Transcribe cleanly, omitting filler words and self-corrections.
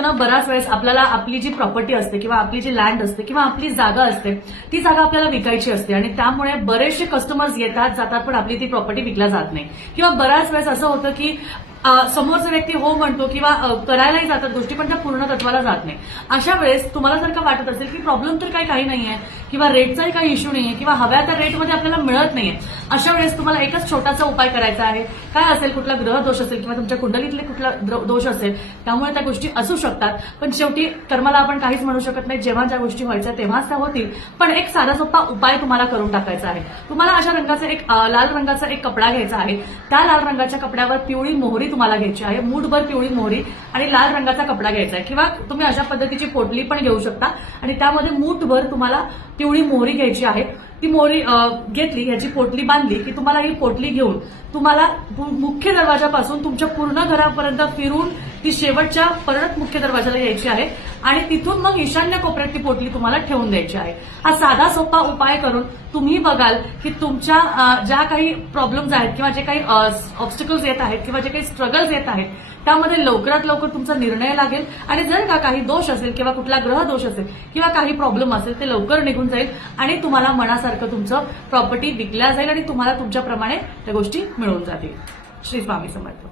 होतं ना, बऱ्याच वेळेस आपल्याला आपली जी प्रॉपर्टी असते किंवा आपली जी लँड असते किंवा आपली जागा असते ती जागा आपल्याला विकायची असते आणि त्यामुळे बरेचसे कस्टमर्स येतात जातात पण आपली ती प्रॉपर्टी विकल्या जात नाही. किंवा बऱ्याच वेळेस असं होतं की समोरचा व्यक्ती हो म्हणतो किंवा करायलाही जातात गोष्टी पण त्या पूर्ण तत्वाला जात नाही. अशा वेळेस तुम्हाला जर का वाटत असेल की प्रॉब्लेम तर काही नाहीये किंवा रेटचाही काही इश्यू नाहीये किंवा हव्या त्या रेटमध्ये आपल्याला मिळत नाहीये, अशा वेळेस तुम्हाला एकच छोटासा उपाय करायचा आहे. काय असेल, कुठला ग्रह दोष असेल किंवा तुमच्या कुंडलीतले कुठला दोष असेल, त्यामुळे त्या गोष्टी असू शकतात. पण शेवटी कर्माला आपण काहीच म्हणू शकत नाही. जेव्हा ज्या गोष्टी व्हायच्या तेव्हाच त्या होतील. पण एक साधा सोपा उपाय तुम्हाला करून टाकायचा आहे. तुम्हाला अशा रंगाचा एक लाल रंगाचा एक कपडा घ्यायचा आहे. त्या लाल रंगाच्या कपड्यावर पिवळी मोहरी तुम्हाला घ्यायची आहे. मूठभर पिवळी मोहरी आणि लाल रंगाचा कपडा घ्यायचा आहे किंवा तुम्ही अशा पद्धतीची पोटली पण घेऊ शकता आणि त्यामध्ये मूठभर तुम्हाला पिवळी मोहरी घ्यायची आहे. ती मोहरी घेतली, ह्याची पोटली बांधली की तुम्हाला ही पोटली घेऊन तुम्हाला मुख्य दरवाजापासून तुमच्या पूर्ण घरापर्यंत फिरून ती शेवटच्या परत मुख्य दरवाजाला यायची आहे आणि तिथून मग ईशान्य कोपऱ्यात ती पोटली तुम्हाला ठेवून द्यायची आहे. हा साधा सोपा उपाय करून तुम्ही बघाल की तुमच्या ज्या काही प्रॉब्लेम्स आहेत किंवा जे काही ऑब्स्टिकल्स येत आहेत किंवा जे काही स्ट्रगल्स येत आहेत त्यामध्ये लवकरात लवकर तुमचा निर्णय लागेल आणि जर का काही दोष असेल किंवा कुठला ग्रह दोष असेल किंवा काही प्रॉब्लेम असेल ते लवकर निघून जाईल आणि तुम्हाला मनासारखं तुमचं प्रॉपर्टी विकल्या जाईल आणि तुम्हाला तुमच्याप्रमाणे त्या गोष्टी मिळून जातील. श्री स्वामी समर्थ.